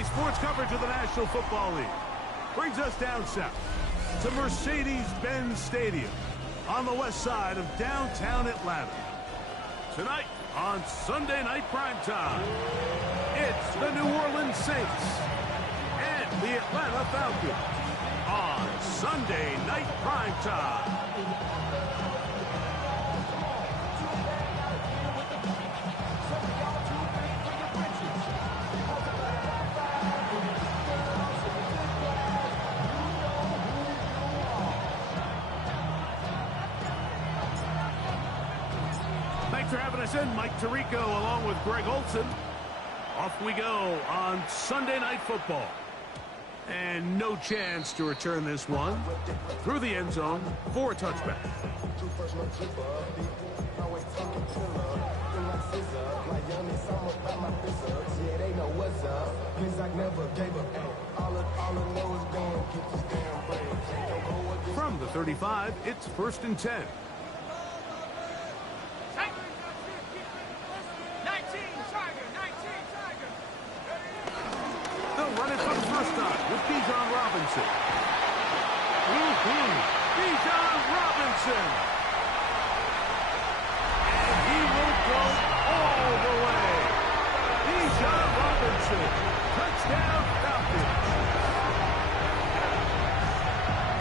Today's sports coverage of the National Football League brings us down south to Mercedes-Benz Stadium on the west side of downtown Atlanta. Tonight on Sunday Night Primetime, it's the New Orleans Saints and the Atlanta Falcons on Sunday Night Primetime. Thanks for having us in. Mike Tirico along with Greg Olson. Off we go on Sunday Night Football. And no chance to return this one through the end zone for a touchback. From the 35, it's 1st and 10. Run it for the first time with Bijan Robinson. Bijan Robinson. And he will go all the way. Bijan Robinson. Touchdown Falcons.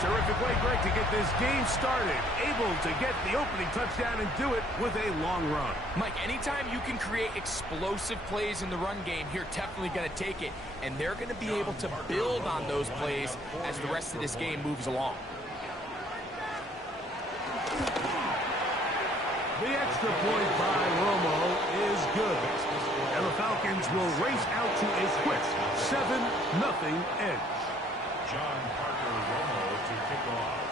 Terrific way, Greg, to get this game started. Able to get the opening touchdown and do it with a long run. Mike, anytime you can create explosive plays in the run game, you're definitely going to take it. And they're going to be able to build on those plays as the rest of this game moves along. The extra point by Romo is good. And the Falcons will race out to a quick 7-0 edge. John Parker Romo to kick off.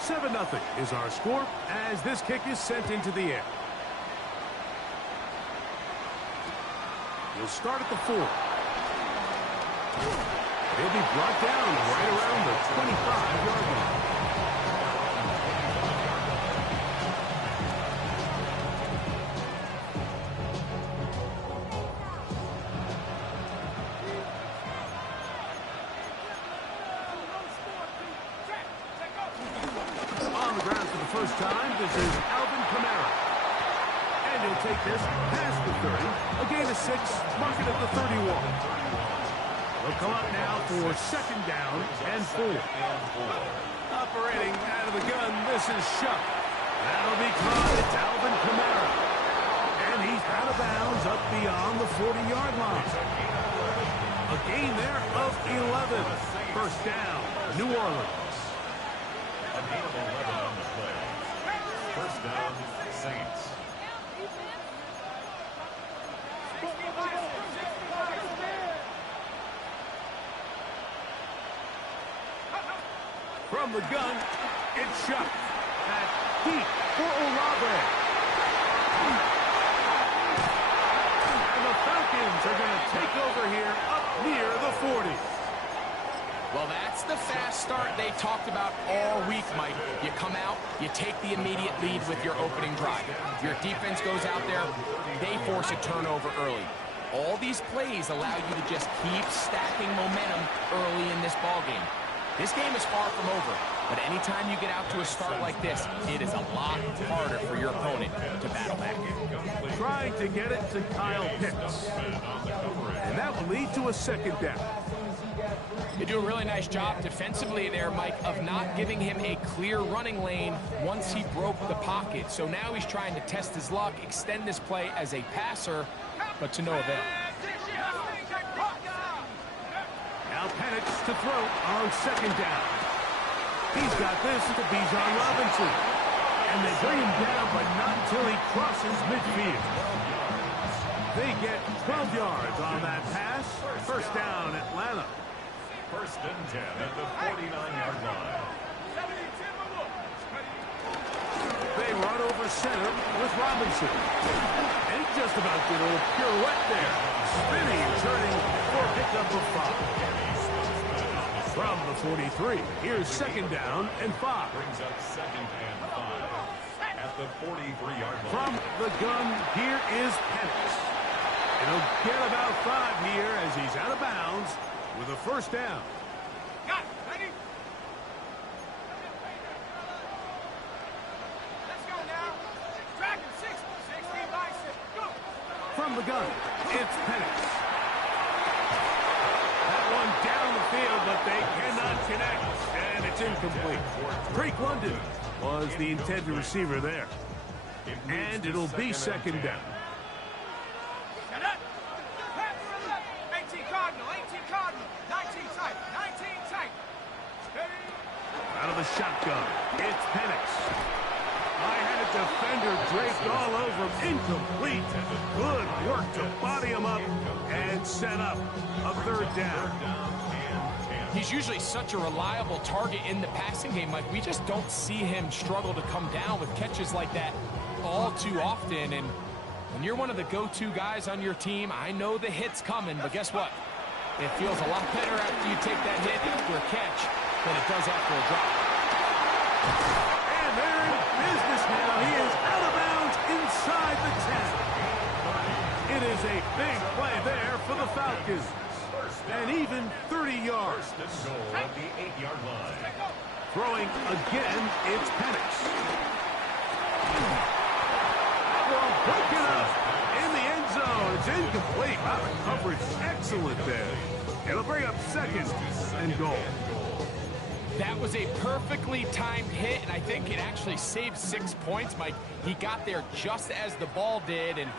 7-0 is our score as this kick is sent into the air. We'll start at the 4. He'll be brought down right around the 25-yard line. On the ground for the first time, this is Alvin Kamara. And he'll take this past the 30, a gain of 6, mark it at the 31. They'll come up now for 2nd down and 4. Operating out of the gun, this is Shuck. That'll be caught. It's Alvin Kamara. And he's out of bounds up beyond the 40-yard line. A gain there of 11. 1st down, New Orleans. A gain of 11 on the play. 1st down, Saints. From the gun, it's Shuck. That's deep for Olave. And the Falcons are going to take over here up near the 40. Well, that's the fast start they talked about all week, Mike. You come out, you take the immediate lead with your opening drive. Your defense goes out there, they force a turnover early. All these plays allow you to just keep stacking momentum early in this ballgame. This game is far from over, but anytime you get out to a start like this, it is a lot harder for your opponent to battle back. Trying to get it to Kyle Pitts. And that will lead to a 2nd down. You do a really nice job defensively there, Mike, of not giving him a clear running lane once he broke the pocket. So now he's trying to test his luck, extend this play as a passer, but to no avail. Now Penix to throw on 2nd down. He's got this to Bijan Robinson. And they bring him down, but not until he crosses midfield. They get 12 yards on that pass. 1st down, Atlanta. 1st and 10 at the 49-yard line. They run over center with Robinson. And he just about did a little pirouette there. Spinning, turning for a pickup of 5. From the 43, here's 2nd down and 5. Brings up 2nd and 5 at the 43-yard line. From the gun, here is Penix. It'll get about 5 here as he's out of bounds with a first down. Got it. Ready? Let's go now. Dragon 16 by 6. Go. From the gun, it's Penix. That one down the field, but they cannot connect, and it's incomplete. Drake London was the intended receiver there. And it'll be second down. 18 Cardinal, 19 tight, 19 tight. Out of the shotgun, it's Penix. I had a defender draped all over him, incomplete. Good work to body him up and set up a third down. He's usually such a reliable target in the passing game, Mike. We just don't see him struggle to come down with catches like that all too often. And when you're one of the go-to guys on your team, I know the hit's coming, but guess what? It feels a lot better after you take that hit after a catch than it does after a drop. And they're in business now. He is out of bounds inside the 10. It is a big play there for the Falcons. And even 30 yards. Goal at the 8-yard line. Throwing again, it's Penix. Well, broken up in the end zone. It's incomplete. Wow, the coverage excellent there. It'll bring up second and goal. That was a perfectly timed hit, and I think it actually saved 6 points, Mike. He got there just as the ball did, and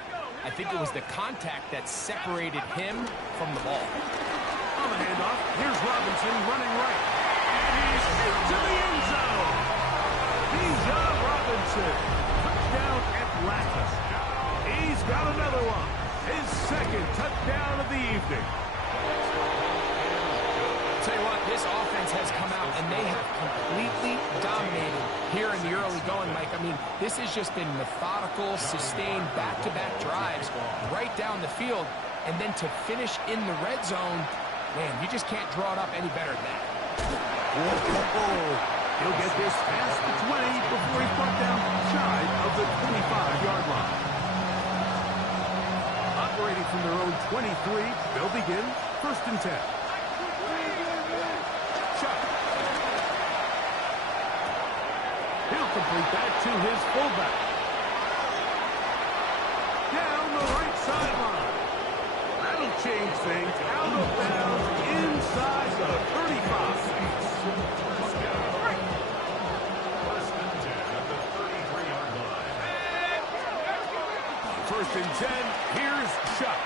I think it was the contact that separated him from the ball. On the handoff, here's Robinson running right. And he's into the end zone. Bijan Robinson. Touchdown Atlanta. He's got another one. His second touchdown of the evening. Tell you what, this offense has come out and they have completely dominated here in the early going, Mike. I mean, this has just been methodical, sustained, back-to-back drives right down the field. And then to finish in the red zone, man, you just can't draw it up any better than that. He'll get this past the 20 before he's brought down shy of the 25-yard line. Operating from their own 23, they'll begin first and 10. He'll complete that to his fullback. Down the right sideline. That'll change things. Out of bounds inside the 35. First and 10 at the 33-yard line. First and 10. Here's Shuck.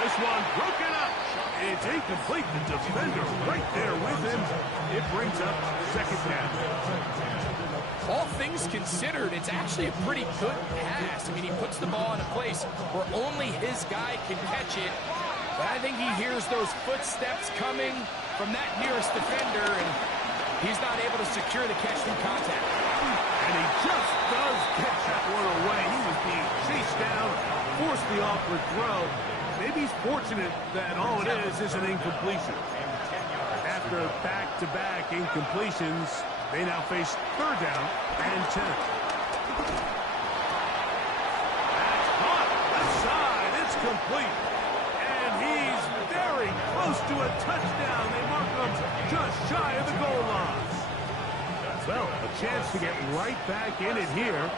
This one broken up. It's incomplete. The defender right there with him. It brings up second down. All things considered, it's actually a pretty good pass. I mean, he puts the ball in a place where only his guy can catch it. But I think he hears those footsteps coming from that nearest defender, and he's not able to secure the catch through contact. And he just does catch that one away. He was being chased down, forced the awkward throw. Maybe he's fortunate that all it is an incompletion. After back-to-back incompletions, they now face third down and 10. That's caught. Left side. It's complete. And he's very close to a touchdown. They mark him just shy of the goal line. Well, a chance to get right back in it here.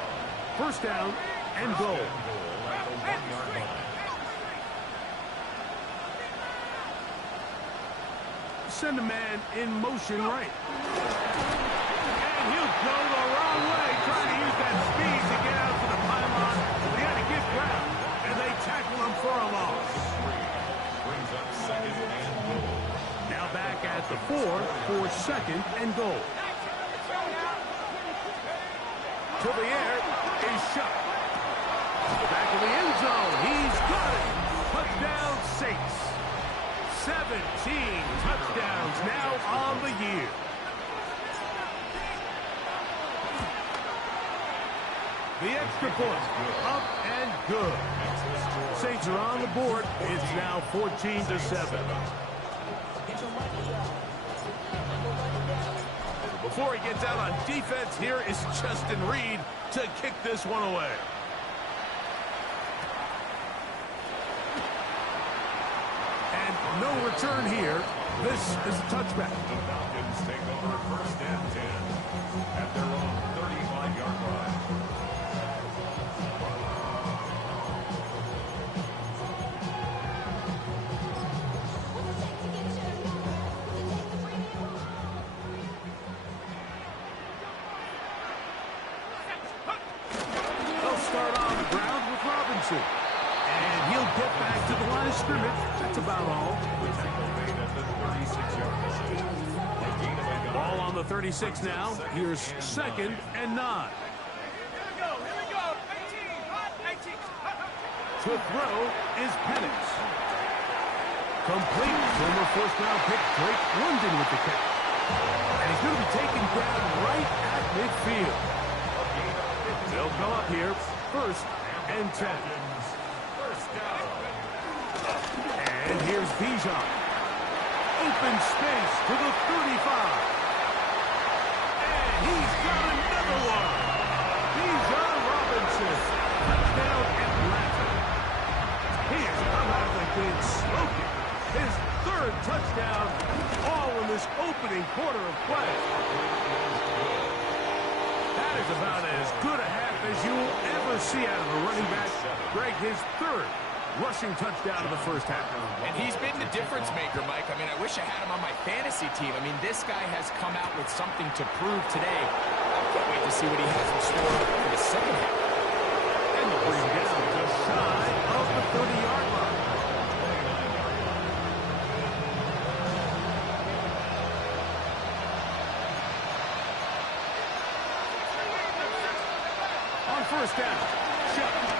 First down and goal. Send a man in motion right. And he'll go the wrong way, trying to use that speed to get out to the pylon. But he had to give ground, and they tackle him for a loss. Brings up second and goal. Now back at the 4 for second and goal. To the air is Shuck. Back in the end zone. He's got it. Touchdown Saints. 17 touchdowns now on the year. The extra point up and good. Saints are on the board. It's now 14-7. Before he gets out on defense, here is Justin Reed to kick this one away. no return here. This is a touchback. The Falcons take over first and 10 at their own 35-yard line. They'll start on the ground with Robinson. And he'll get back to the line of scrimmage. That's about all. The tackle made at the 36-yard line. A gain of a yard. Ball on the 36 now. Here's second and 9. Here we go. 18. To throw is Penix. Complete. Former first-round pick Drake London with the catch. And he's going to be taken down right at midfield. They'll come up here, first and 10. First down. And here's Bijan. Open space to the 35. And he's got another one. Bijan Robinson. Touchdown Atlanta. He is come out of the gate smoking. His third touchdown, all in this opening quarter of play. That is about as good a half as you will ever see out of a running back. Greg, his third rushing touchdown of the first half. And he's been the difference maker, Mike. I mean, I wish I had him on my fantasy team. I mean, this guy has come out with something to prove today. I can't wait to see what he has in store for the second half. And the bring down just shy of the 30-yard line. On first down, Shepard.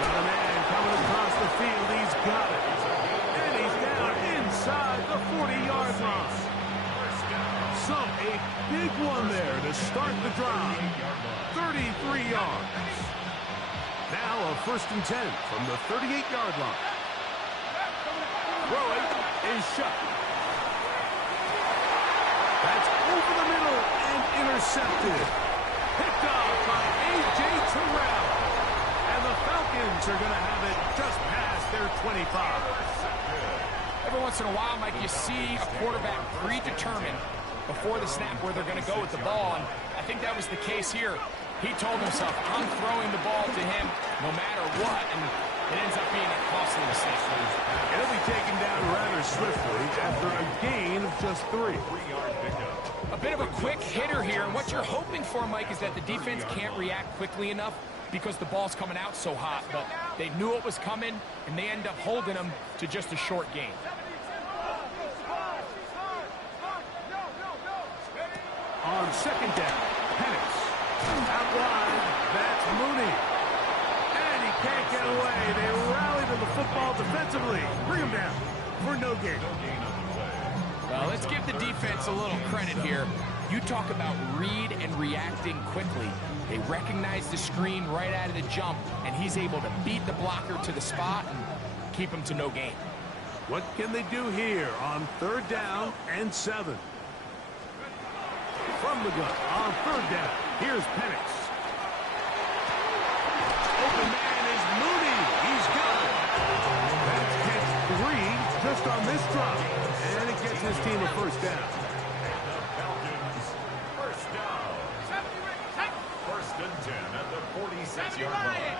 Got a man coming across the field. He's got it. And he's down inside the 40-yard line. So a big one there to start the drive. 33 yards. Now a first and 10 from the 38-yard line. Throwing is Shepard. That's over the middle and intercepted. Picked off by A.J. Terrell. And the Falcons are going to have it just past their 25. Every once in a while, Mike, you see a quarterback predetermined before the snap where they're going to go with the ball, and I think that was the case here. He told himself, I'm throwing the ball to him no matter what, and it ends up being a costly mistake. It'll be taken down rather swiftly after a gain of just 3. A bit of a quick hitter here, and what you're hoping for, Mike, is that the defense can't react quickly enough because the ball's coming out so hot, but they knew it was coming, and they end up holding them to just a short gain. On second down, Penix. Out wide, that's Mooney. And he can't get away. They rally to the football defensively. Bring him down for no gain. Well, let's give the defense a little credit here. You talk about read and reacting quickly. They recognize the screen right out of the jump, and he's able to beat the blocker to the spot and keep him to no gain. What can they do here on third down and 7? From the gun on third down, here's Penix. Open man is Mooney. He's got it. That's catch 3 just on this drive. And it gets his team a first down. First down. First and 10 at the 46-yard line.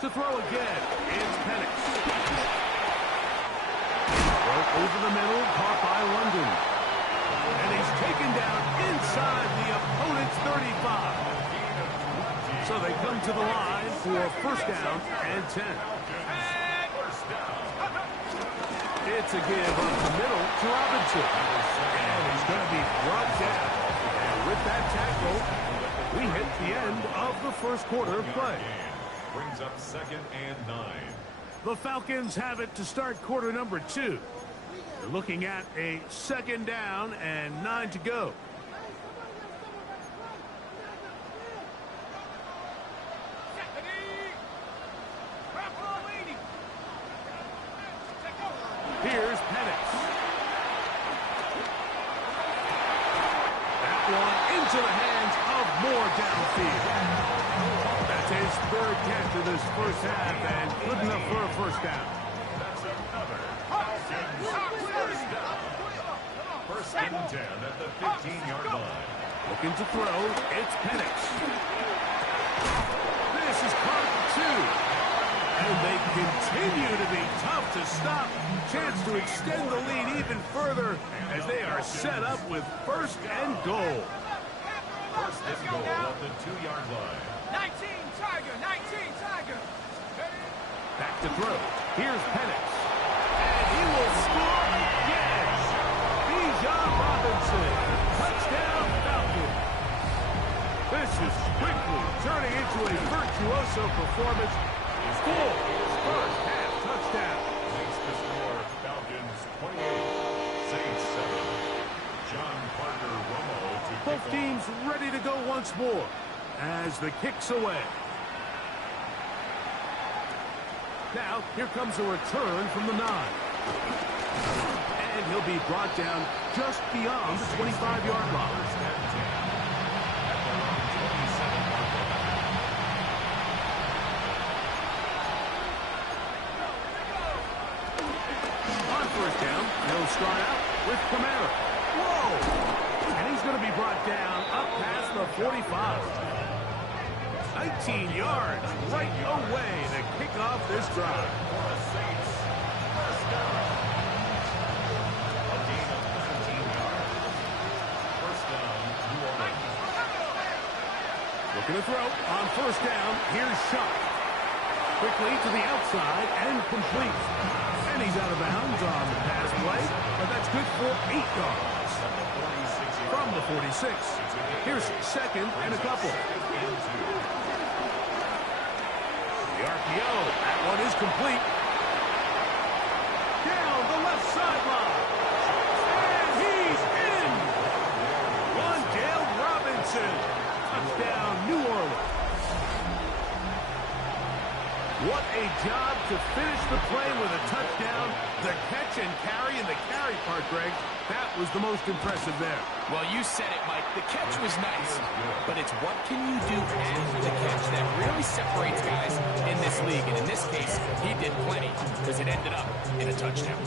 To throw again, it's Penix. Broke over the middle, caught by London. And he's taken down inside the opponent's 35. So they come to the line for first down and 10. It's a give up the middle to Robinson. And he's going to be brought down. And with that tackle, we hit the end of the first quarter of play. Brings up second and 9. The Falcons have it to start quarter number 2. They're looking at a second down and 9 to go. Here's Penix. That one into the hands of Moore downfield. That That's his third catch of this first half and good enough for a first down. That's another Falcons first down. First and 10 at the 15-yard line. Looking to throw, it's Penix. This is caught two. And they continue to be tough to stop. Chance to extend the lead even further as they are set up with first and goal. First and goal at the 2-yard line. 19 Tiger, 19 Tiger. Back to throw. Here's Penix. And he will score again. Bijan Robinson. Touchdown Falcons. This is quickly turning into a virtuoso performance. Full first half touchdown. Makes the score Falcons 28, Saints 7. John Parker Romo to kick Both off. teams ready to go once more as the kick's away. Now, here comes a return from the 9. And he'll be brought down just beyond the 25-yard line. First and 10 at their own 27-yard line. On first down, he'll start out with Kamara. Whoa! And he's going to be brought down up past the 45. 19 yards right away to kick off this drive. For the Saints, first down. A gain of 19 yards. First down, New Orleans. Looking to throw on first down. Here's Sharp. Quickly to the outside and complete. And he's out of bounds on the pass play, but that's good for 8 yards. From the 46. Here's second and a couple. The RPO. That one is complete. Down the left sideline. And he's in. Wandale Robinson. Touchdown, New Orleans. What a job to finish the play with a touchdown. The catch and carry, and the carry part, Greg, that was the most impressive there. Well, you said it, Mike. The catch was nice, but it's what can you do after the catch that really separates guys in this league. And in this case, he did plenty because it ended up in a touchdown.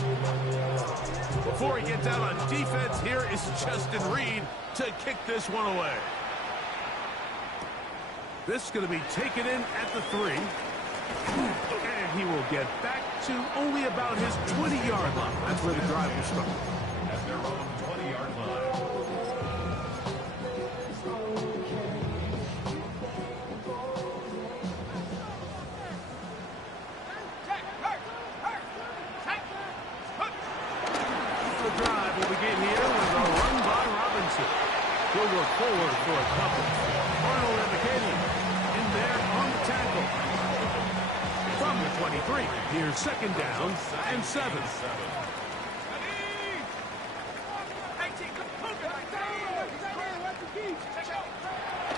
Before he gets out on defense, here is Justin Reed to kick this one away. This is going to be taken in at the 3. And he will get back to only about his 20-yard line. That's where the drive will start. At their own 20-yard line. The drive will begin here with a run by Robinson. He'll work forward for a couple. Arnold and McKinney in there on the tackle. From the 23, here's second down and 7.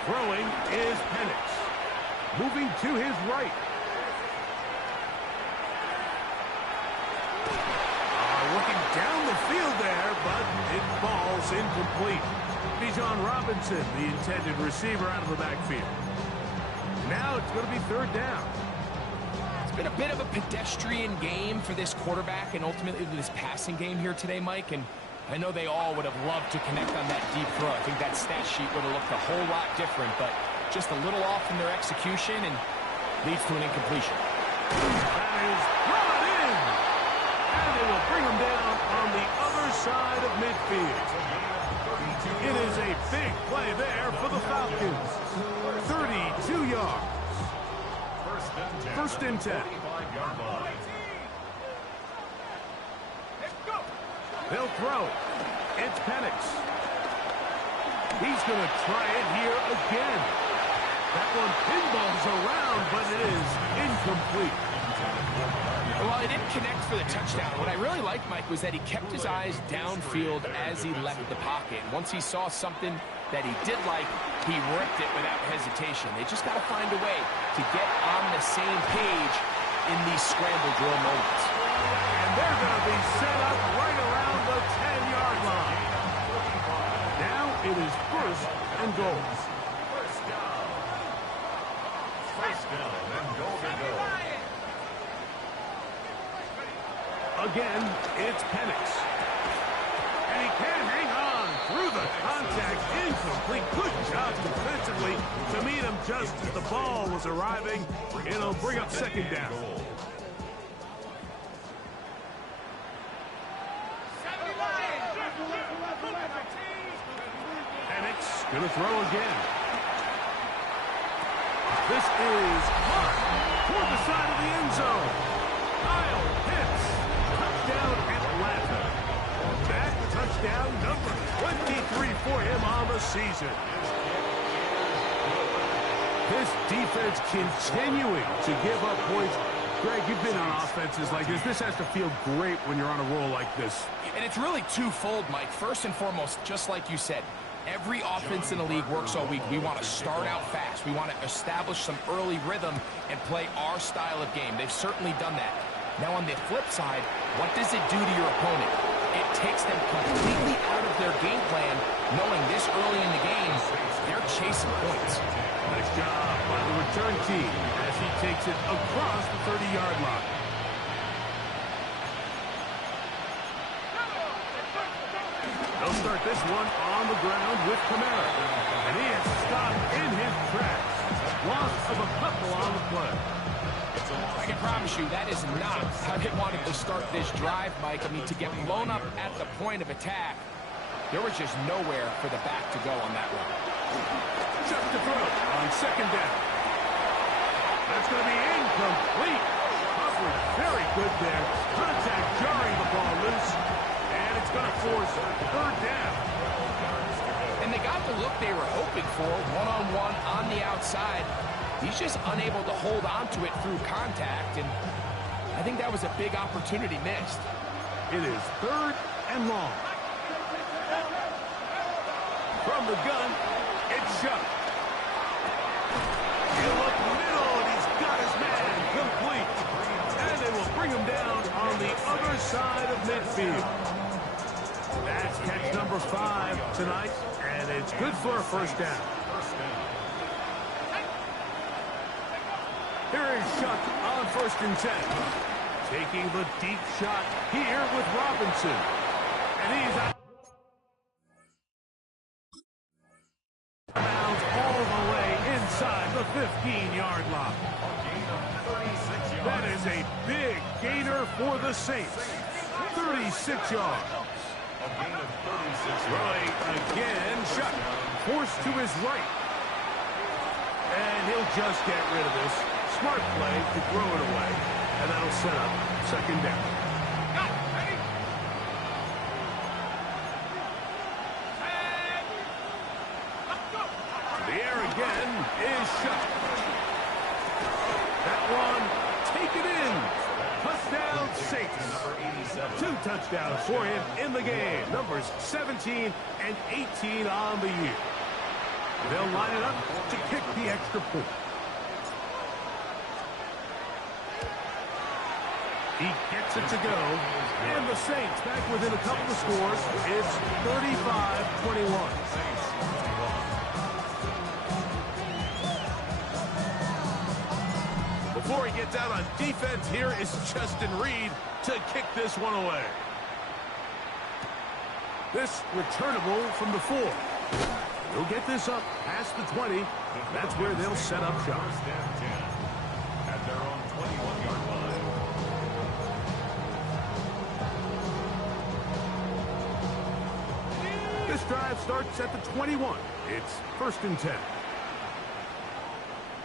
Throwing is Penix. Moving to his right. Looking down the field there, but it falls incomplete. Bijan Robinson, the intended receiver, out of the backfield. Now it's going to be third down. It's been a bit of a pedestrian game for this quarterback and ultimately this passing game here today, Mike. And I know they all would have loved to connect on that deep throw. I think that stat sheet would have looked a whole lot different, but just a little off in their execution and leads to an incompletion. That is brought in. And they will bring him down on the other side of midfield. It is a big play there for the Falcons. 32 yards. First and 10. 45-yard line. They'll throw. It's Penix. He's going to try it here again. That one pinballs around, but it is incomplete. Well, he didn't connect for the touchdown. What I really liked, Mike, was that he kept his eyes downfield as he left the pocket. Once he saw something that he did like, he ripped it without hesitation. They just got to find a way to get on the same page in these scramble drill moments. And they're going to be set up right around the 10-yard line. Now it is first and goal. First down. First again, it's Penix. And he can hang on through the contact. Incomplete. Good job defensively to meet him just as the ball was arriving. It'll bring up second down. Penix going to throw again. This is caught toward the side of the end zone. Kyle Pitts, touchdown Atlanta. That touchdown number 23 for him on the season. This defense continuing to give up points. Greg, you've been on offenses like this. This has to feel great when you're on a roll like this. And it's really twofold, Mike. First and foremost, just like you said, every offense in the league works all week. We want to start out fast. We want to establish some early rhythm and play our style of game. They've certainly done that. Now, on the flip side, what does it do to your opponent? It takes them completely out of their game plan, knowing this early in the game, they're chasing points. Nice job by the return team as he takes it across the 30-yard line. They'll start this one on the ground with Kamara. And he is stopped in his tracks. Loss of a couple on the play. I can promise you that is not how they wanted to start this drive, Mike. I mean, to get blown up at the point of attack, there was just nowhere for the back to go on that one. Chuck to throw on second down. That's going to be incomplete. Coverage very good there. Contact jarring the ball loose. And it's going to force third down. And they got the look they were hoping for, one-on-one on the outside. He's just unable to hold on to it through contact, and I think that was a big opportunity missed. It is third and long. From the gun, it's Shuck. He'll up middle, and he's got his man complete. And they will bring him down on the other side of midfield. That's catch number 5 tonight, and it's good for a first down. Here is Shuck on 1st and 10. Taking the deep shot here with Robinson. And he's out. Bounds all the way inside the 15-yard line. That is a big gainer for the Saints. 36 yards. Throwing again, Shuck. Forced to his right. And he'll just get rid of this. Smart play to throw it away, and that'll set up second down. The air again is Shuck. That one, take it in. Touchdown, Saints. 2 touchdowns for him in the game. Numbers 17 and 18 on the year. They'll line it up to kick the extra point. He gets it to go. And the Saints back within a couple of scores. It's 35-21. Before he gets out on defense, here is Justin Reed to kick this one away. This returnable from the 4. He'll get this up past the 20. That's where they'll set up shop. At their own 21-yard line. This drive starts at the 21. It's 1st and 10.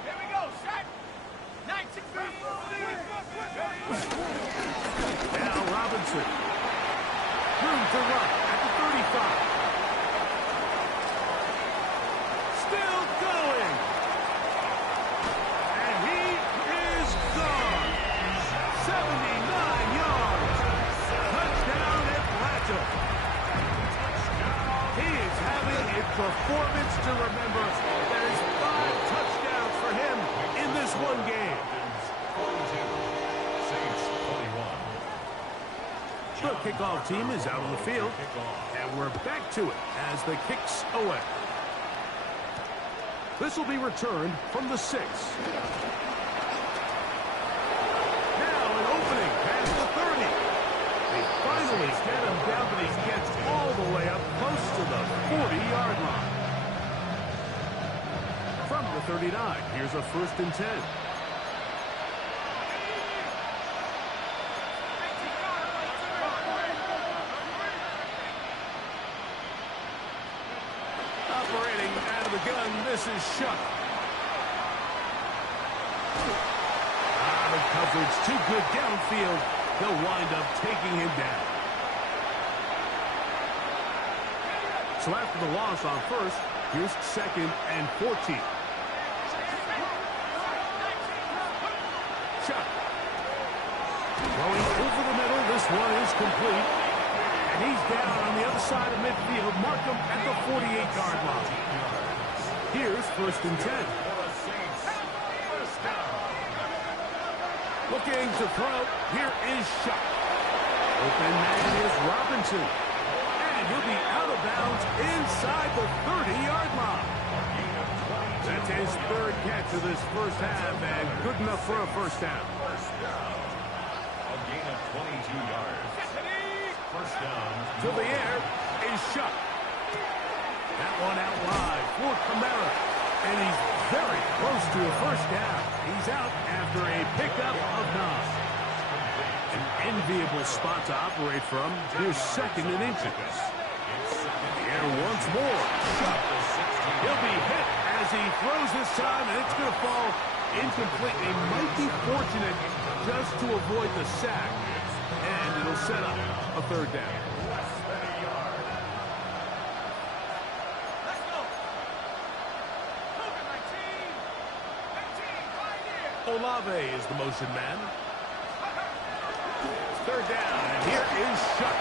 Here we go, set. 19 Now Robinson. Room to run at the 35. Still going. And he is gone. 79 yards. Touchdown Atlanta. He is having a performance to remember. There's 5 touchdowns for him in this one game. 42. Saints 41. The kickoff team is out on the field, and we're back to it as the kicks away. This will be returned from the 6. Now an opening past the 30. get him down, but he gets all the way up close to the 40-yard line. From the 39, here's a 1st and 10. Operating out of the gun, this is Shuck. The coverage too good downfield. They'll wind up taking him down. So after the loss on 1st, here's 2nd and 14. Shuck. Going over the middle. This one is complete. And he's down on the other side of midfield. Mark him at the 48-yard line. Here's 1st and 10. Looking to throw. Here is Shuck. Open man is Robinson. And he'll be out of bounds inside the 30-yard line. That's his 3rd catch of this first half, and good enough for a first down. A gain of 22 yards. First down. To the air is Shuck. That one out wide for Kamara. And he's very close to a first down. He's out after a pickup of 9. An enviable spot to operate from. Here's 2nd and inches. The air once more. Shuck. He'll be hit as he throws this time, and it's going to fall incomplete. He might be fortunate just to avoid the sack. And it'll set up a 3rd down. Olave is the motion man. 3rd down, and here is Shuck.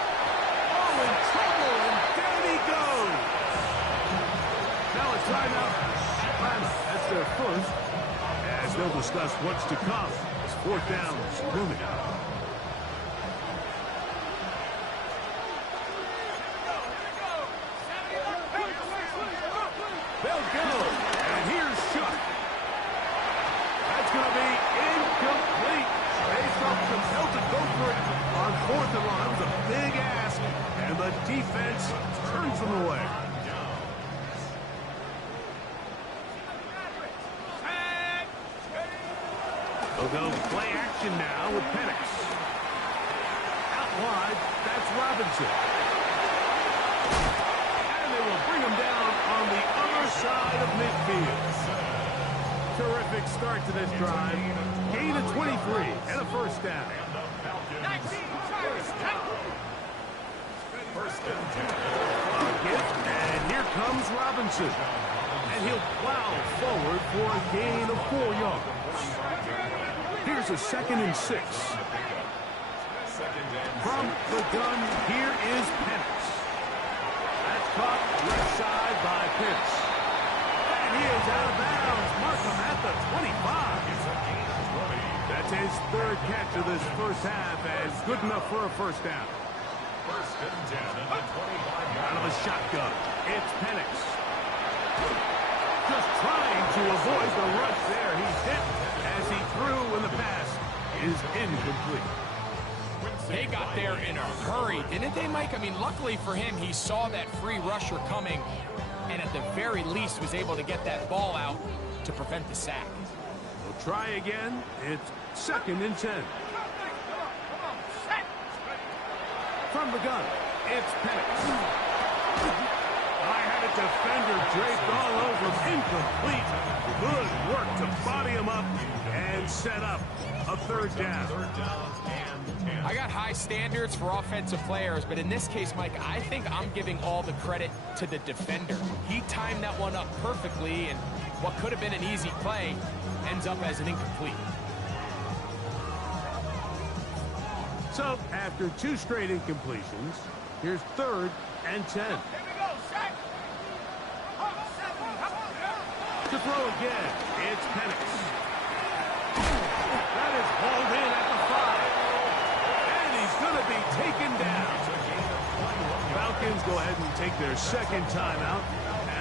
Oh, in trouble, and down he goes. Now a timeout. That's their first, as they'll discuss what's to come. As 4th down is looming. They'll go, and here's Shuck. That's going to be incomplete. They felt compelled to go for it on 4th and long. That was a big ask, and the defense turns them away. They'll go play action now with Penix. Out wide, that's Robinson. And they will bring him down on the other side of midfield. Terrific start to this drive. Gain of 23 and a first down. And here comes Robinson. And he'll plow forward for a gain of 4 yards. Here's a 2nd and 6. From the gun, here is Penix. That's caught left side by Pitts. And he is out of bounds. Mark him at the 25. That's his 3rd catch of this first half, and good enough for a first down. First and 10 at the 25. Out of a shotgun, it's Penix. Just trying to avoid the rush there. He's hit as he threw, and the pass is incomplete. They got there in a hurry, didn't they, Mike? I mean, luckily for him, he saw that free rusher coming, and at the very least was able to get that ball out to prevent the sack. We'll try again. It's 2nd and 10. From the gun, it's Penix. I had a defender draped all over him. Incomplete. Good work to body him up and set up a 3rd down. I got high standards for offensive players, but in this case, Mike, I think I'm giving all the credit to the defender. He timed that one up perfectly, and what could have been an easy play ends up as an incomplete. So, after 2 straight incompletions, here's 3rd and 10. To throw again, it's Penix. That is hauled in at the 5. And he's going to be taken down. Falcons go ahead and take their 2nd timeout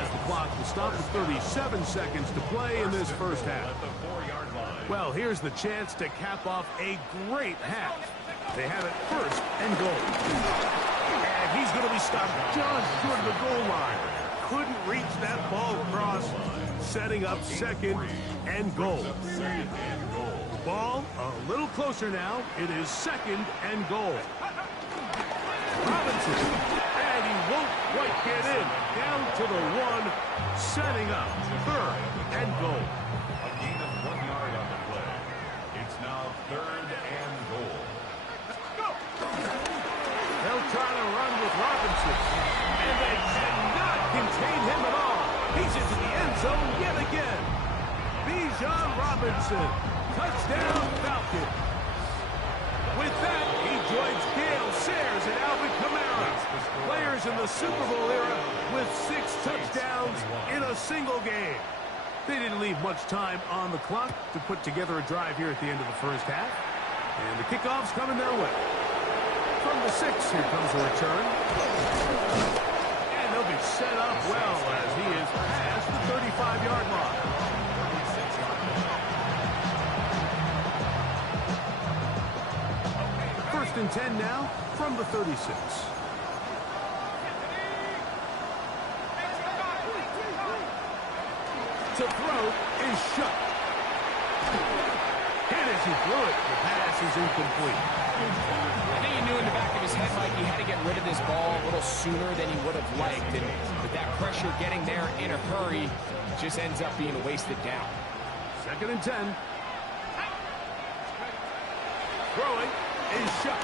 as the clock will stop at 37 seconds to play in this first half. Well, here's the chance to cap off a great half. They have it first and goal. And he's going to be stopped just short of the goal line. Couldn't reach that ball across, setting up second and goal. Ball a little closer now. It is second and goal. Robinson, and he won't quite get in. Down to the one, setting up third and goal. A gain of 1 yard on the play. It's now third and goal. They'll try to run with Robinson, and they cannot contain him at all. He's into the end zone yet again. Bijan Robinson, touchdown Falcons. With that, he joins Gale Sayers and Alvin Kamara, players in the Super Bowl era with 6 touchdowns in a single game. They didn't leave much time on the clock to put together a drive here at the end of the first half. And the kickoff's coming their way. From the 6, here comes a return. And they'll be set up well as he is past the 35-yard line. First and 10 now from the 36. To throw is shut. And as he threw it, the pass is incomplete. I think he knew in the back of his head, Mike, he had to get rid of this ball a little sooner than he would have liked. And with that pressure getting there in a hurry, it just ends up being a wasted down. Second and 10. Throwing is shut.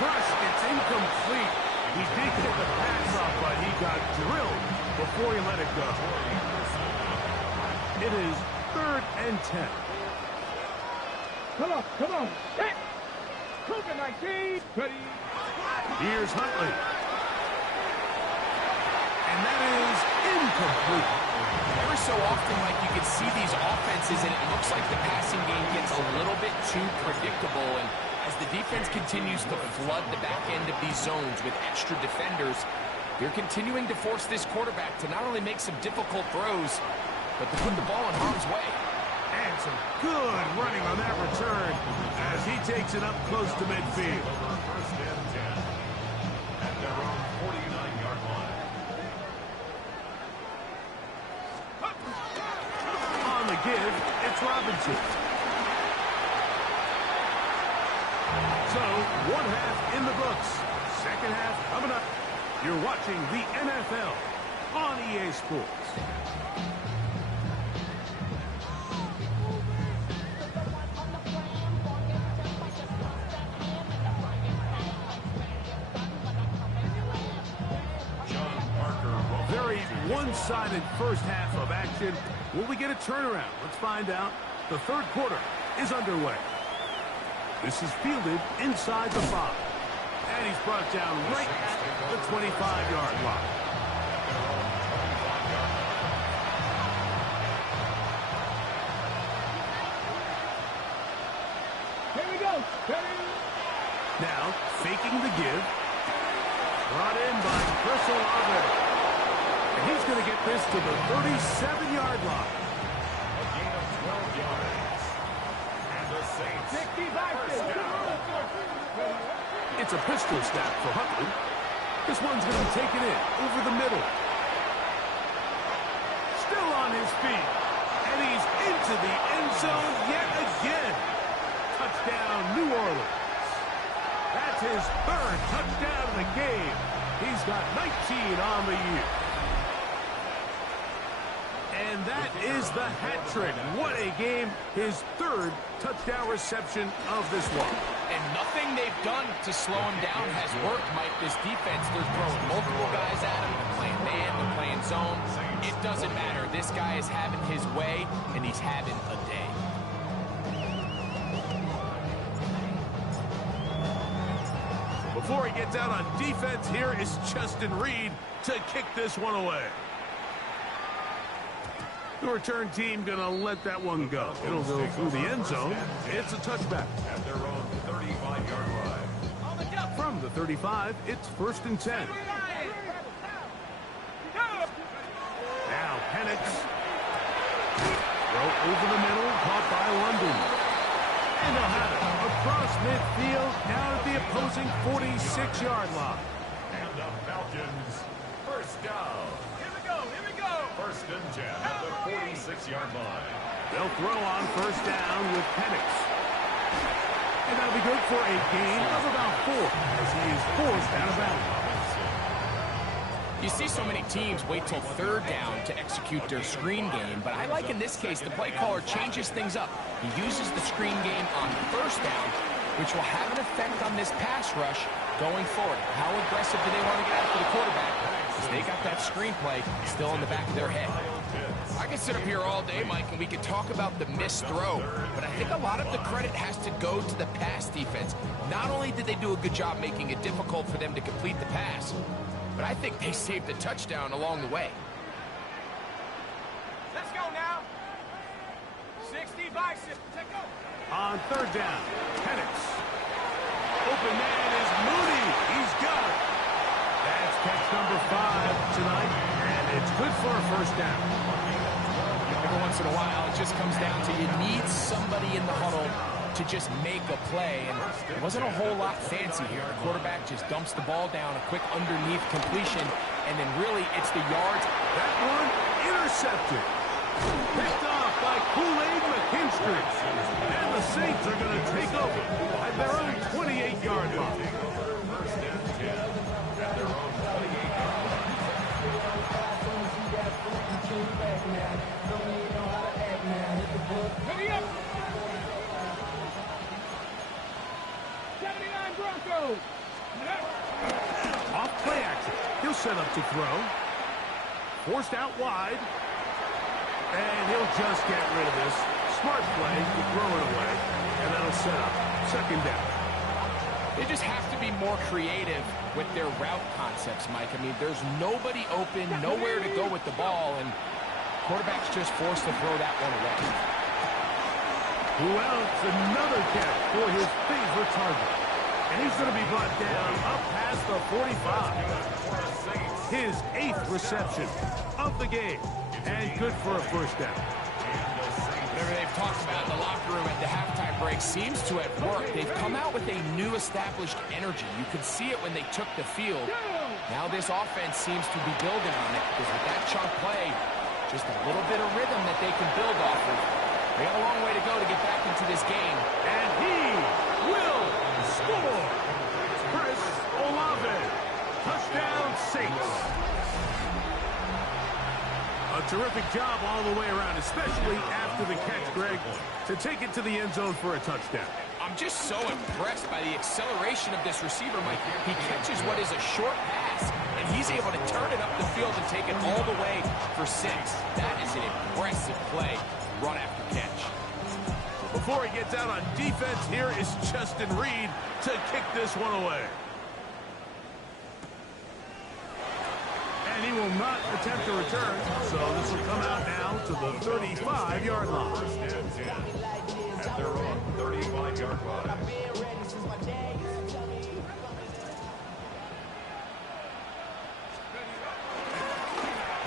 Crush, it's incomplete. He did get the pass off, but he got drilled before he let it go. It is third and 10. Come on. Hit. Cougar 19. Ready. Here's Huntley. And that is incomplete. Every so often, Mike, you can see these offenses, and it looks like the passing game gets a little bit too predictable. And as the defense continues to flood the back end of these zones with extra defenders, they're continuing to force this quarterback to not only make some difficult throws, but to put the ball in harm's way. And some good running on that return as he takes it up close to midfield. First and 10 at their own 49-yard line. On the give, it's Robinson. So, one half in the books. Second half coming up. You're watching the NFL on EA Sports. Very one-sided first half of action. Will we get a turnaround? Let's find out. The third quarter is underway. This is fielded inside the 5. And he's brought down right at the 25-yard line. Here we go. Ready. Now, faking the give. Brought in by Chris Olave. And he's going to get this to the 37-yard line. A gain of 12 yards. And the Saints. 65. It's a pistol snap for Huntley. This one's going to be taken in over the middle. Still on his feet. And he's into the end zone yet again. Touchdown, New Orleans. That's his third touchdown of the game. He's got 19 on the year. And that is the hat trick. What a game. His third touchdown reception of this one. And nothing they've done to slow him down has worked, Mike. This defense, they're throwing multiple guys at him. They're playing man, they're playing zone. It doesn't matter. This guy is having his way, and he's having a day. Before he gets out on defense, here is Justin Reed to kick this one away. The return team going to let that one go. It'll go through the end zone. It's a touchback. At their own 35-yard line. From the 35, it's first and 10. Now Penix. Throw over the middle, caught by London. And they'll have it across midfield, down at the opposing 46-yard line. And the Falcons, first down. Here we go, here we go. First and 10 at the 46-yard line. They'll throw on first down with Penix. And that'll be good for a gain of about 4 as he is forced out of bounds. You see so many teams wait till third down to execute their screen game, but I like in this case the play caller changes things up. He uses the screen game on first down, which will have an effect on this pass rush going forward. How aggressive do they want to get after the quarterback? Because they got that screenplay still in the back of their head. I could sit up here all day, Mike, and we could talk about the missed throw, but I think a lot of the credit has to go to the pass defense. Not only did they do a good job making it difficult for them to complete the pass, but I think they saved a touchdown along the way. Let's go now. 60 bicep. Take over. On third down, Penix. Open man is Mooney. He's got it. That's catch number 5 tonight, and it's good for a first down. Every once in a while, it just comes down to you need somebody in the huddle to just make a play, and it wasn't a whole lot fancy here. The quarterback just dumps the ball down, a quick underneath completion, and then really it's the yards. That one intercepted. Picked off by Kool-Aid McKinstry. And the Saints are going to take over at their own 28-yard line. First and 10 at their own 28-yard line. Ready up. 79 Broncos. Off play action. He'll set up to throw. Forced out wide. And he'll just get rid of this. Smart play to throw it away. And that'll set up second down. They just have to be more creative with their route concepts, Mike. I mean, there's nobody open, nowhere to go with the ball, and quarterback's just forced to throw that one away. Who else? Another catch for his favorite target. And he's going to be brought down up past the 45. His 8th reception of the game. And good for a first down. Whatever they've talked about in the locker room at the halftime break seems to have worked. They've come out with a new established energy. You could see it when they took the field. Now this offense seems to be building on it because with that chunk play, just a little bit of rhythm that they can build off of. They got a long way to go to get back into this game. And he will score. Chris Olave. Touchdown Saints. A terrific job all the way around, especially after the catch, Greg, to take it to the end zone for a touchdown. I'm just so impressed by the acceleration of this receiver, Mike. He catches what is a short pass, and he's able to turn it up the field and take it all the way for 6. That is an impressive play, run after catch. Before he gets out on defense, here is Justin Reed to kick this one away. And he will not attempt a return, so this will come out now to the 35-yard line. First and 10 at their own 35-yard line.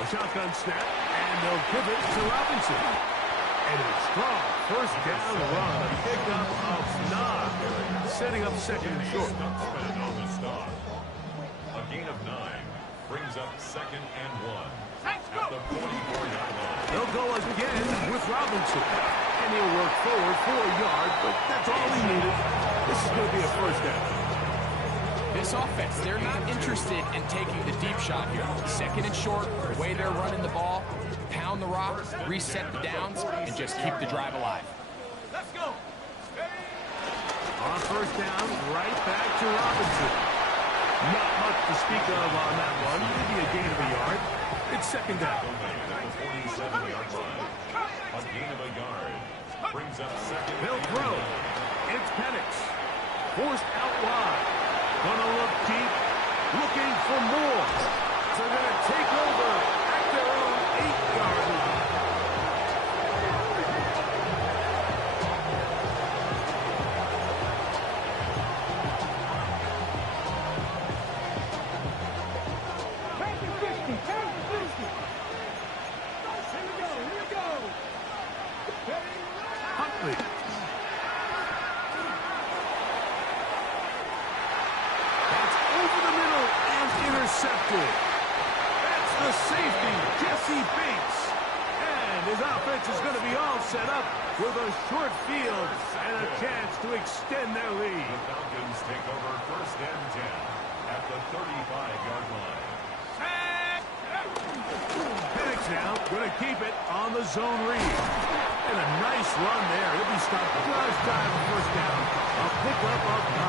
A shotgun snap, and they'll give it to Robinson. And a strong first down run. A pickup of 9, setting up second and short. Spent on the stop. A gain of 9 brings up second and 1 at the 44-yard line. They'll go again with Robinson. And he'll work forward for a yard, but that's all he needed. This is going to be a first down. This offense, they're not interested in taking the deep shot here. Second and short, the way they're running the ball, pound the rock, reset the downs, and just keep the drive alive. Let's go. On first down, right back to Robinson. Not much to speak of on that one. Maybe a gain of a yard. It's second down. At the 47-yard line. A gain of a yard brings up second. They'll throw. It's Penix. Forced out wide. Gonna look deep. Looking for more. So they're gonna take over at their own 8-yard line. safety, Jesse Bates. And his offense is going to be all set up with a short field and a chance to extend their lead. The Falcons take over first and 10 at the 35-yard line. Penix now going to keep it on the zone read. And a nice run there. He'll be stopped just shy of the first down. A pickup of 9.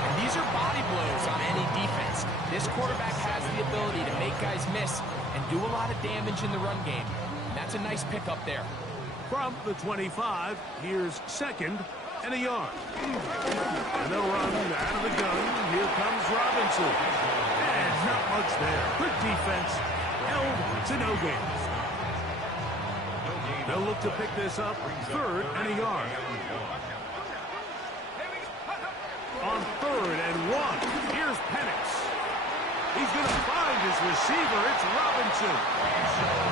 And these are body blows on any defense. This quarterback has the ability to make guys miss and do a lot of damage in the run game. And that's a nice pickup there. From the 25, here's 2nd and a yard. And they'll run out of the gun. Here comes Robinson. And not much there. Good defense. Held to no gain. They'll look to pick this up. 3rd and a yard. On 3rd and 1, here's Penix. He's going to find his receiver. It's Robinson.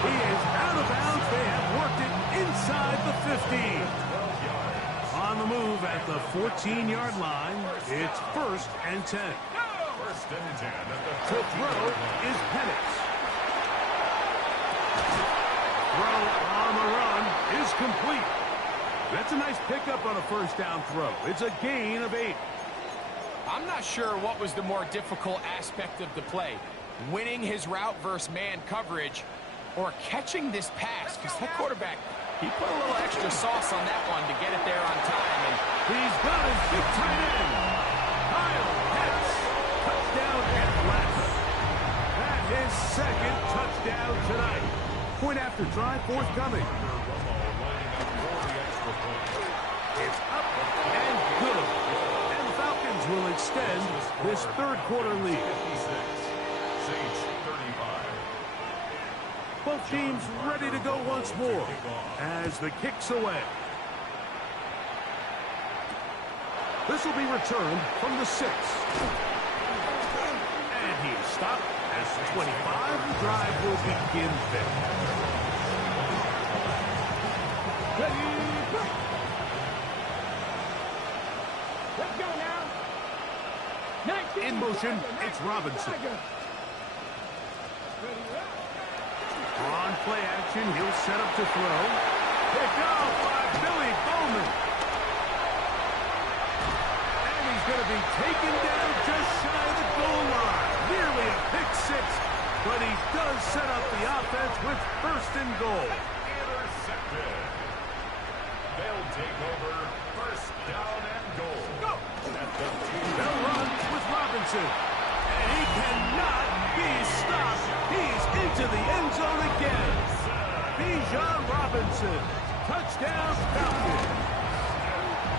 He is out of bounds. They have worked it inside the 15. On the move at the 14-yard line, it's 1st and 10. First and 10 at the To throw is Penix. Throw on the run is complete. That's a nice pickup on a first down throw. It's a gain of 8. I'm not sure what was the more difficult aspect of the play, winning his route versus man coverage or catching this pass, because that quarterback, he put a little extra sauce on that one to get it there on time. And he's got his big tight end, Kyle Pitts. Touchdown Atlanta. That's his 2nd touchdown tonight. Point after try, forthcoming. It's up and good. And the Falcons will extend this 3rd quarter lead. Saints 35. Both teams ready to go once more as the kick's away. This will be returned from the 6. And he is stopped at the 25. The drive will begin there. Let's go now. In motion, it's Robinson. On play action, he'll set up to throw. Picked off by Billy Bowman. And he's going to be taken down just shy of the goal line. Nearly a pick 6, but he does set up the offense with 1st and goal. Intercepted. They'll take over first down and goal. Go! They'll run with Robinson. And he cannot be stopped. He's into the end zone again. Bijan Robinson. Touchdown Falcons.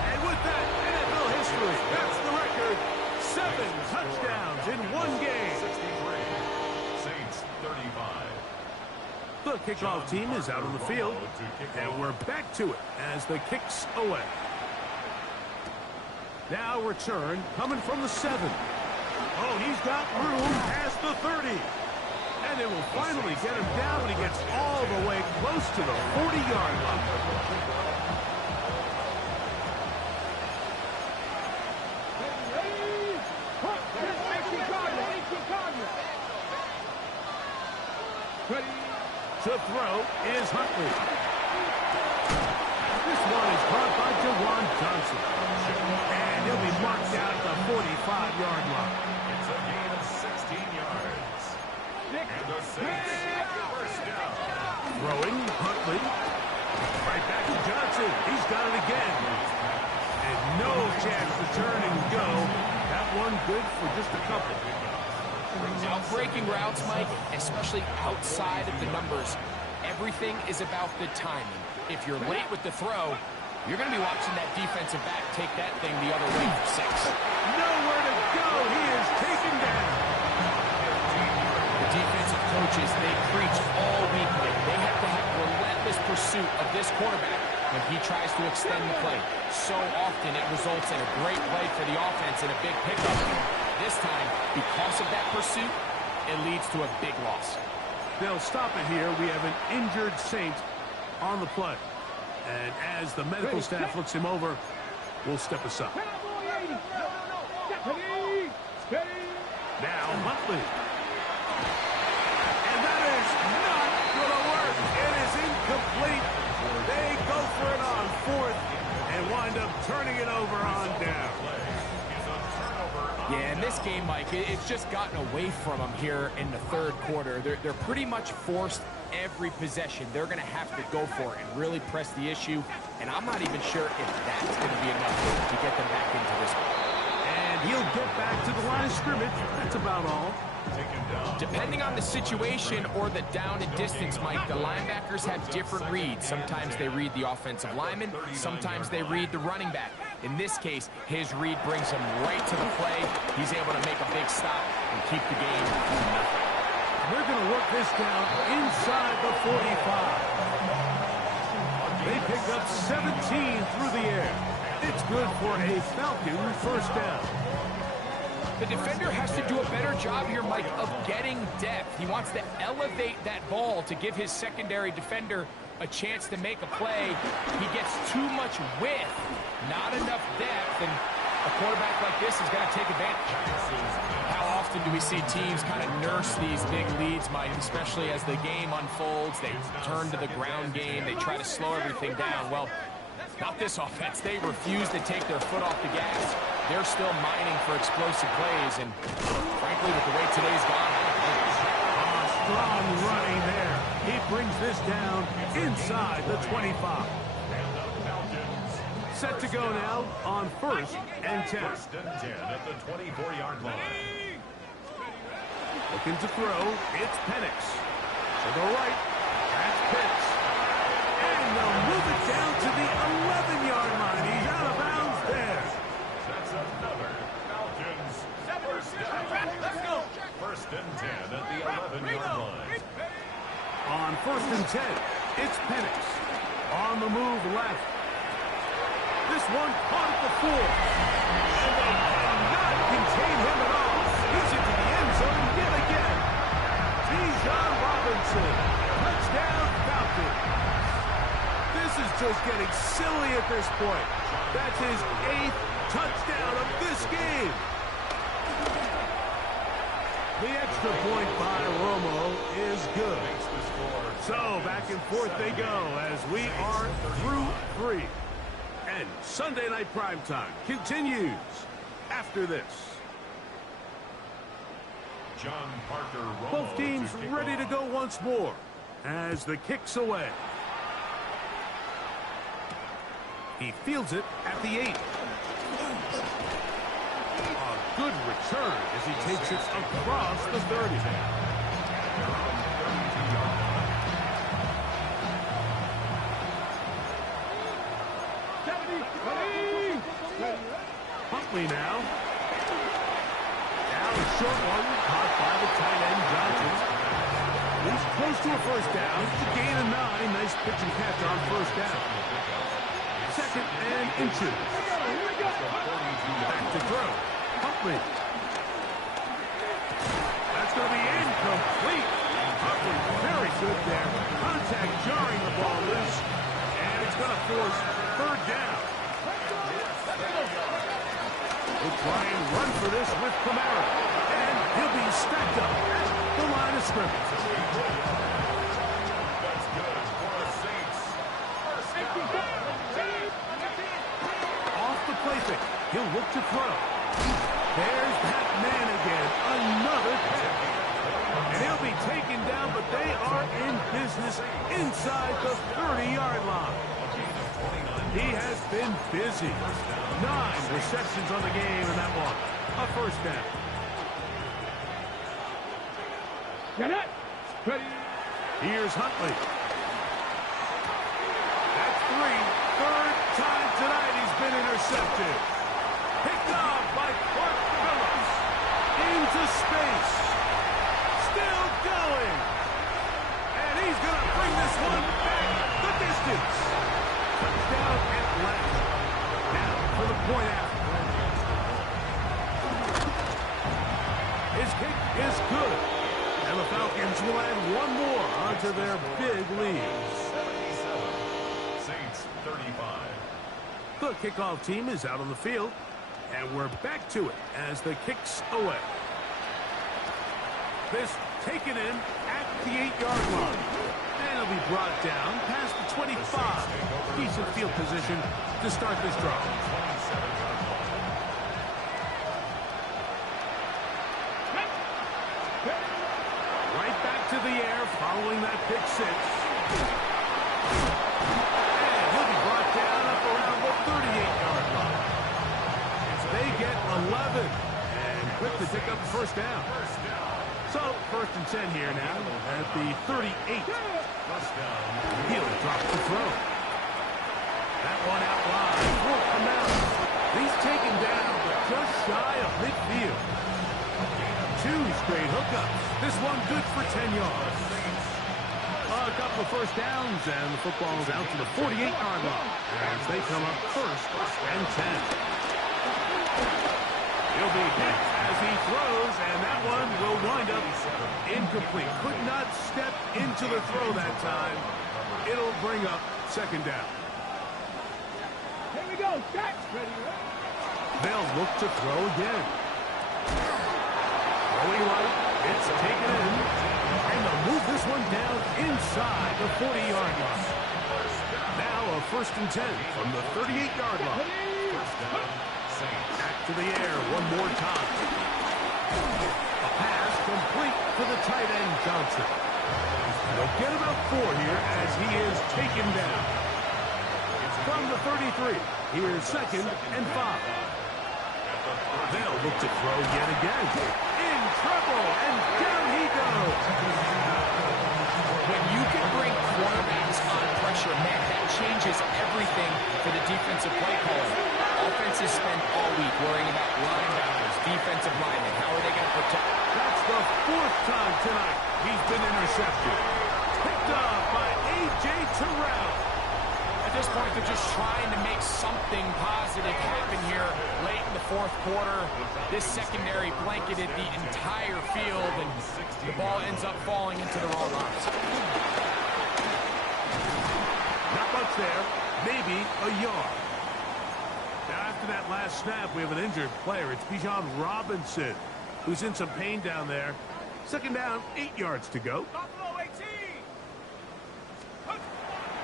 And with that, NFL history. That's the record. 7 touchdowns in one game. 63. Saints 35. The kickoff team is out on the field. And we're back to it as the kick's away. Now return coming from the 7. Oh, he's got room past the 30. And they will finally get him down when he gets all the way close to the 40-yard line. To throw is Huntley. This one is caught by Jawan Johnson. And he'll be marked out at the 45-yard line. It's a gain of 16 yards. And the Saints first down. Throwing, Huntley. Right back to Johnson. He's got it again. And no chance to turn and go. That one good for just a couple. out breaking routes, Mike, especially outside of the numbers, everything is about the timing. If you're late with the throw, you're going to be watching that defensive back take that thing the other way for 6. Nowhere to go. He is taken down. The defensive coaches, they preach all week. They have to have relentless pursuit of this quarterback when he tries to extend the play. So often it results in a great play for the offense and a big pickup. This time, because of that pursuit, it leads to a big loss. They'll stop it here. We have an injured Saint on the play. And as the medical staff looks him over, we'll step aside. Now Huntley. incomplete. They go for it on fourth and wind up turning it over on down. Yeah, in this game, Mike, it's just gotten away from them here in the third quarter. They're pretty much forced every possession. They're going to have to go for it and really press the issue. And I'm not even sure if that's going to be enough to get them back into this one. And he'll get back to the line of scrimmage. That's about all. Depending on the situation or the down and distance, Mike, the linebackers have different reads. Sometimes they read the offensive lineman. Sometimes they read the running back. In this case, his read brings him right to the play. He's able to make a big stop and keep the game to nothing. We're going to work this down inside the 45. They pick up 17 through the air. It's good for a Falcon first down. The defender has to do a better job here, Mike, of getting depth. He wants to elevate that ball to give his secondary defender a chance to make a play. He gets too much width, not enough depth, and a quarterback like this is going to take advantage. How often do we see teams kind of nurse these big leads, Mike, especially as the game unfolds? They turn to the ground game. They try to slow everything down. Well, not this offense. They refuse to take their foot off the gas. They're still mining for explosive plays, and frankly, with the way today's gone, strong running there. He brings this down inside the 25. Set to go now on 1st and 10. First and 10 at the 24-yard line. Looking to throw, it's Penix. To the right, that's Pitts. And they'll move it down to the 11-yard line. He's out of bounds there. That's another Falcons first down. Let's go. First and 10 at the 11-yard line. On 1st and 10, it's Penix. On the move left. This one caught at the 4. And they cannot contain him at all. He's into the end zone yet again. Bijan Robinson. Touchdown, Falcons. This is just getting silly at this point. That's his 8th touchdown of this game. The extra point by Romo is good. So back and forth they go as we are through 3. And Sunday Night Primetime continues after this. John Parker Romo. Both teams ready to go once more as the kick's away. He fields it at the 8. A good return as he takes it across the 30. Huntley now. Down a short one, caught by the tight end Johnson. He's close to a first down. Gain of 9. Nice pitch and catch on first down. 2nd and inches. Back to throw. Huntley. That's going to be incomplete. Huntley very good there. Contact jarring the ball loose. And it's going to force 3rd down. We'll try and run for this with Kamara. And he'll be stacked up at the line of scrimmage. That's good for the Saints. Off the play fake. He'll look to throw. There's that man again. Another pick. And he'll be taken down, but they are in business inside the 30-yard line. He has been busy. 9 receptions on the game in that one. A first down. Here's Huntley. That's 3. 3rd time tonight he's been intercepted. Picked off by Clark Phillips. Into space. Still going. And he's going to bring this one back the distance. Touchdown at last. Now for the point out. His kick is good. And the Falcons will add one more onto their big lead. 77. Saints 35. The kickoff team is out on the field. And we're back to it as the kick's away. This taken in at the 8-yard line. And he'll be brought down past the 25. Decent field position to start this drive. Right back to the air following that pick six. And he'll be brought down up around the 38-yard line. They get 11 and quick to pick up the first down. So, first and 10 here now at the 38. He'll drop the throw. That one out wide won't come out. He's taken down, but just shy of midfield. Two straight hookups. This one good for 10 yards. A couple of first downs, and the football's out to the 48-yard line as they come up first and 10. He'll be hit as he throws, and that one will wind up incomplete. Could not step into the throw that time. It'll bring up second down. Here we go. Catch. Ready. They'll look to throw again. Throwing right. It's taken in. And they'll move this one down inside the 40-yard line. Now a first and 10 from the 38-yard line. Back to the air one more time. A pass complete to the tight end, Johnson. They'll get about 4 here as he is taken down. From the 33, here's second and 5. They'll look to throw yet again. In trouble, and down he goes. When you can bring quarterbacks on pressure, man, that changes everything for the defensive play caller. Offenses spend all week worrying about linebackers, defensive linemen. How are they going to protect? That's the 4th time tonight he's been intercepted. Picked up by A.J. Terrell. At this point, they're just trying to make something positive happen here late in the 4th quarter. This secondary blanketed the entire field, and the ball ends up falling into the wrong arms. Not much there. Maybe a yard. Now, after that last snap, we have an injured player. It's Bijan Robinson, who's in some pain down there. Second down, 8 yards to go. Buffalo 18.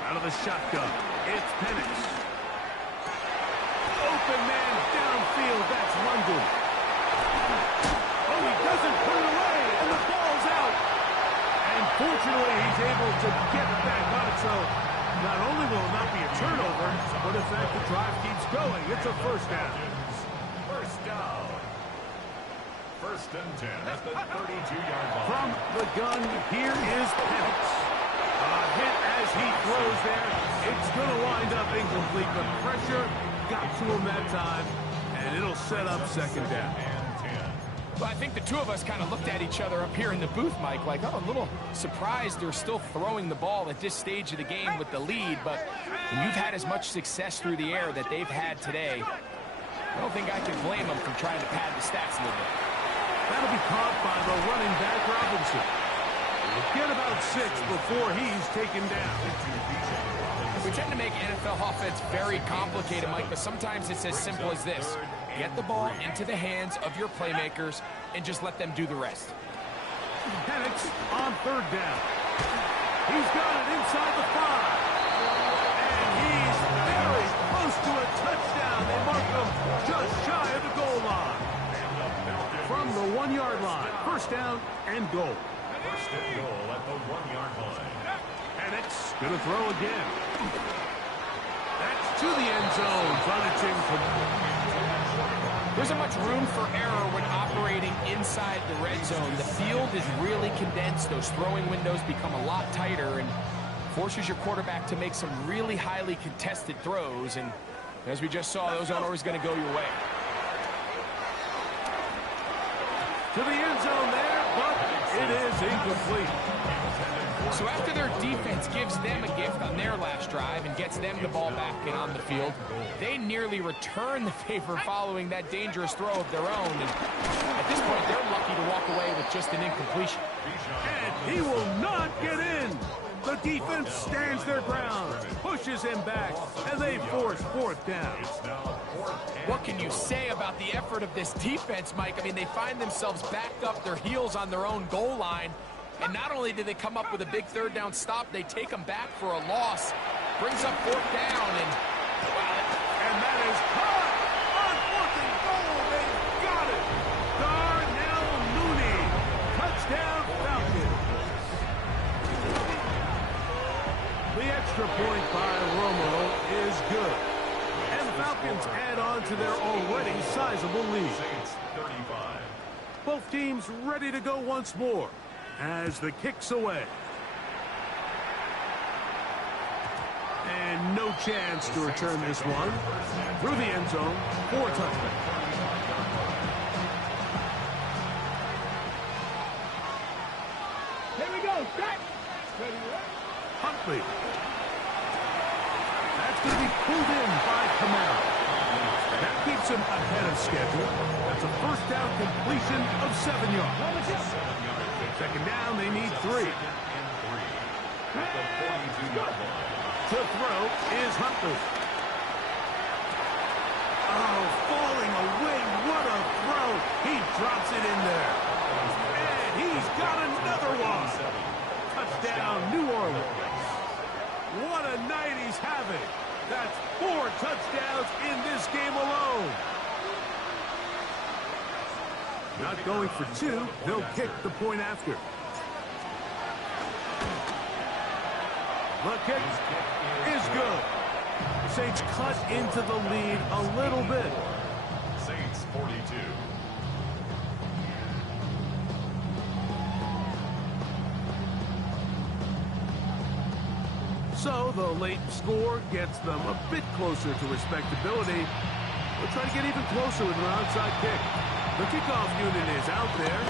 Out of the shotgun, it's Penix. Open man downfield, that's London. Oh, he doesn't put it away, and the ball's out. And fortunately, he's able to get back on it, so not only will it not be a turnover, but in fact the drive keeps going. It's a first down. First down. First and 10 at the 32-yard line. From the gun, here is Penix. A hit as he throws there. It's going to wind up incomplete, but pressure got to him that time, and it'll set up second down. Well, I think the two of us kind of looked at each other up here in the booth, Mike, like, oh, a little surprised they're still throwing the ball at this stage of the game with the lead, but when you've had as much success through the air that they've had today, I don't think I can blame them for trying to pad the stats a little bit. That'll be caught by the running back, Robinson. He'll get about 6 before he's taken down. We tend to make NFL offense very complicated, Mike, but sometimes it's as simple as this. Get the ball into the hands of your playmakers and just let them do the rest. Penix on third down. He's got it inside the 5. And he's very close to a touchdown. They mark him just shy of the goal line. From the 1-yard line, first down and goal. First and goal at the 1-yard line. Penix gonna throw again. That's to the end zone, but it's incomplete. There isn't much room for error when operating inside the red zone. The field is really condensed. Those throwing windows become a lot tighter and forces your quarterback to make some really highly contested throws. And as we just saw, those aren't always going to go your way. To the end zone there, but it is incomplete. So after their defense gives them a gift on their last drive and gets them the ball back and on the field, they nearly return the favor following that dangerous throw of their own. And at this point, they're lucky to walk away with just an incompletion. And he will not get in. The defense stands their ground, pushes him back, and they force fourth down. What can you say about the effort of this defense, Mike? I mean, they find themselves backed up their heels on their own goal line, And not only did they come up with a big third down stop, they take them back for a loss. Brings up fourth down, and And that is caught on fourth and goal. They got it. Darnell Mooney. Touchdown Falcons. The extra point by Romo is good. And the Falcons add on to their already sizable lead. Saints 35. Both teams ready to go once more as the kick's away. And no chance to return this one. Through the end zone for a touchdown. Here we go. Back. Huntley. That's going to be pulled in by Kamara. That keeps him ahead of schedule. That's a first down completion of 7 yards. Second down, they need 3. At the 42-yard line. To throw is Huntley. Oh, falling away. What a throw. He drops it in there. And he's got another one. Touchdown, New Orleans. What a night he's having. That's 4 touchdowns in this game alone. Not going for 2. They'll kick the point after. The kick is good. Saints cut into the lead a little bit. Saints 42. So the late score gets them a bit closer to respectability. They'll try to get even closer with an onside kick. The kickoff unit is out there,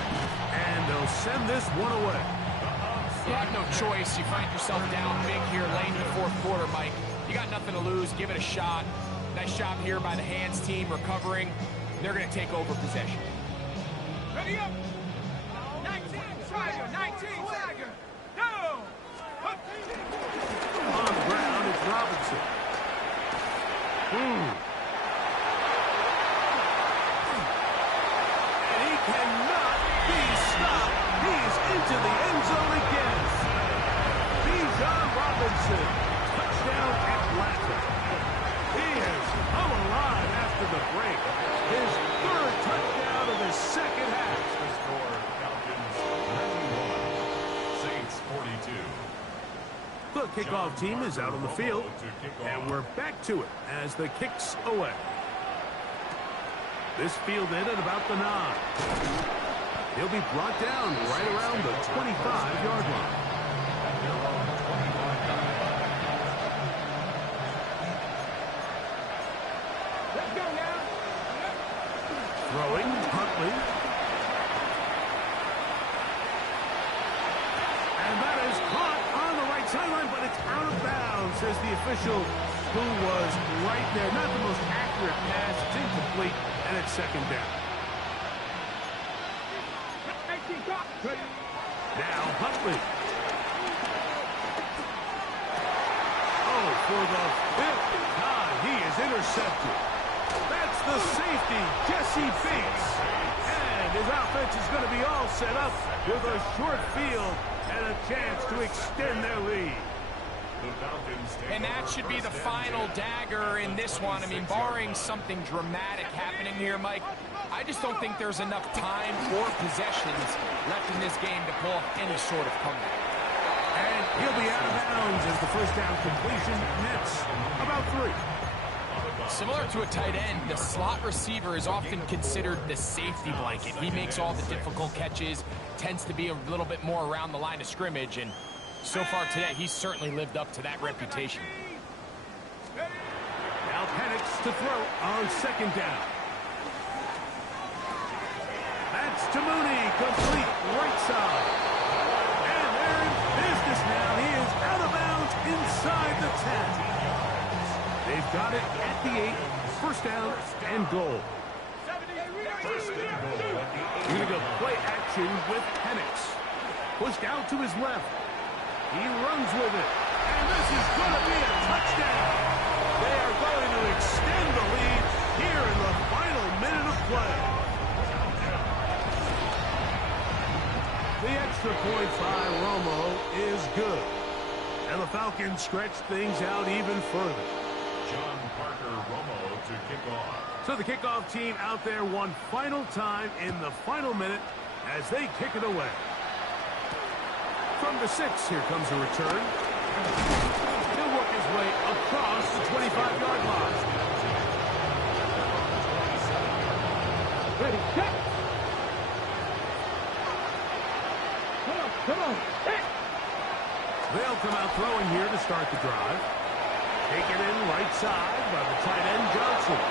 and they'll send this one away. you have no choice. You find yourself down big here late in the fourth quarter, Mike. You got nothing to lose. Give it a shot. Nice job here by the hands team recovering. They're going to take over possession. Ready up. 19, Tiger. 19, Tiger. No. On the ground, it's Robinson. And he cannot be stopped. He's into the end zone again. Bijan Robinson. Touchdown Atlanta. He has come alive after the break. His third touchdown of the second half. The score, Falcons 91, Saints 42. The kickoff team is out on the field, and we're back to it as the kick's away. This fielded at about the 9. He'll be brought down right around the 25-yard line. Let's go now. Throwing, Huntley. And that is caught on the right sideline, but it's out of bounds, says the official, who was right there. Not the most accurate pass. It's incomplete, and it's second down. 19, drop. Now Huntley. Oh, for the 5th time, he is intercepted. That's the safety, Jesse Bates. And his offense is going to be all set up with a short field and a chance to extend their lead. The Falcons take And that should be the final dagger in this one. I mean, barring something dramatic happening here, Mike, I just don't think there's enough time or possessions left in this game to pull off any sort of comeback. And he'll be out of bounds as the first down completion nets about 3. Similar to a tight end, the slot receiver is often considered the safety blanket. He makes all the difficult catches, tends to be a little bit more around the line of scrimmage, and so far today, he's certainly lived up to that reputation. Now Penix to throw on second down. That's to Mooney, complete right side. And they're in business now. He is out of bounds inside the 10. They've got it at the 8, first down and goal. first and goal at the 8. We're going to go play action with Penix. Pushed out to his left. He runs with it. And this is going to be a touchdown. They are going to extend the lead here in the final minute of play. The extra point by Romo is good. And the Falcons stretch things out even further. John Parker Romo to kick off. So the kickoff team out there one final time in the final minute as they kick it away. From the 6, here comes a return. He'll work his way across the 25-yard line. Ready, set. Come on. They'll come out throwing here to start the drive. Taken in right side by the tight end Johnson.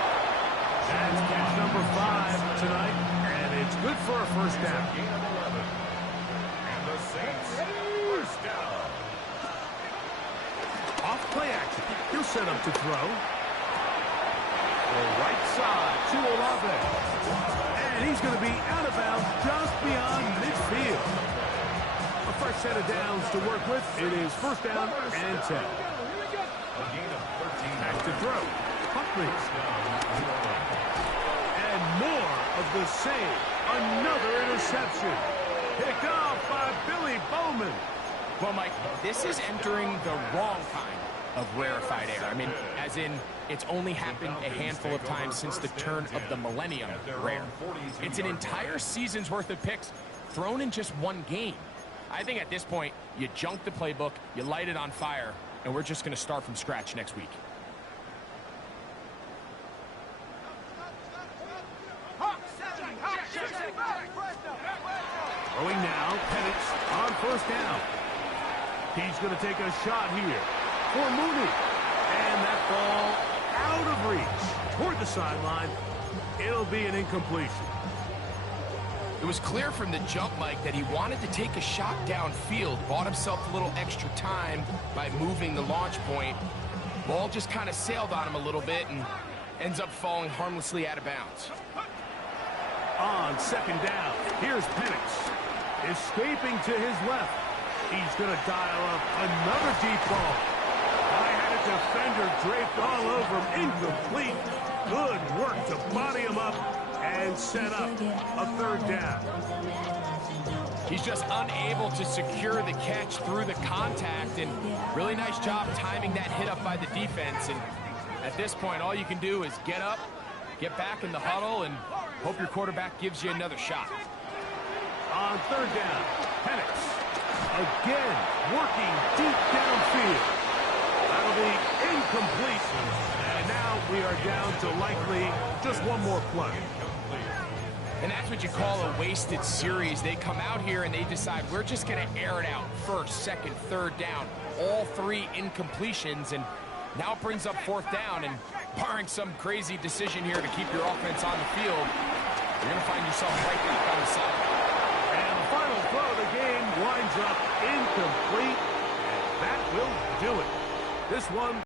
That's catch number 5 tonight, and it's good for a first down. Gain of 11. And the Saints, first down. Off play action. He'll set up to throw. The right side to Olave. And he's going to be out of bounds just beyond midfield. A fresh set of downs to work with. It is first down and 10. A gain of 13. Back to throw. Huntley. And more of the same. Another interception. Picked off by Billy Bowman. Well, Mike, this is entering the wrong kind of rarefied air. I mean, as in, it's only happened a handful of times since the turn of the millennium rare. It's an entire season's worth of picks thrown in just one game. I think at this point, you junk the playbook, you light it on fire, and we're just going to start from scratch next week. Throwing now, Penix on first down. He's going to take a shot here for Mooney. And that ball out of reach toward the sideline. It'll be an incompletion. It was clear from the jump, Mike, that he wanted to take a shot downfield, bought himself a little extra time by moving the launch point. Ball just kind of sailed on him a little bit and ends up falling harmlessly out of bounds. On second down, here's Penix. Escaping to his left. He's going to dial up another deep ball. I had a defender draped all over him. Incomplete. Good work to body him up and set up a third down. He's just unable to secure the catch through the contact, and really nice job timing that hit up by the defense. And at this point, all you can do is get up, get back in the huddle, and hope your quarterback gives you another shot. On third down, Penix again working deep downfield. That'll be incomplete. And now we are down to likely just one more play. And that's what you call a wasted series. They come out here and they decide we're just going to air it out. First, second, third down. All 3 incompletions. And now it brings up fourth down. And barring some crazy decision here to keep your offense on the field, you're going to find yourself right back on the side. And the final throw of the game winds up incomplete. And that will do it. This one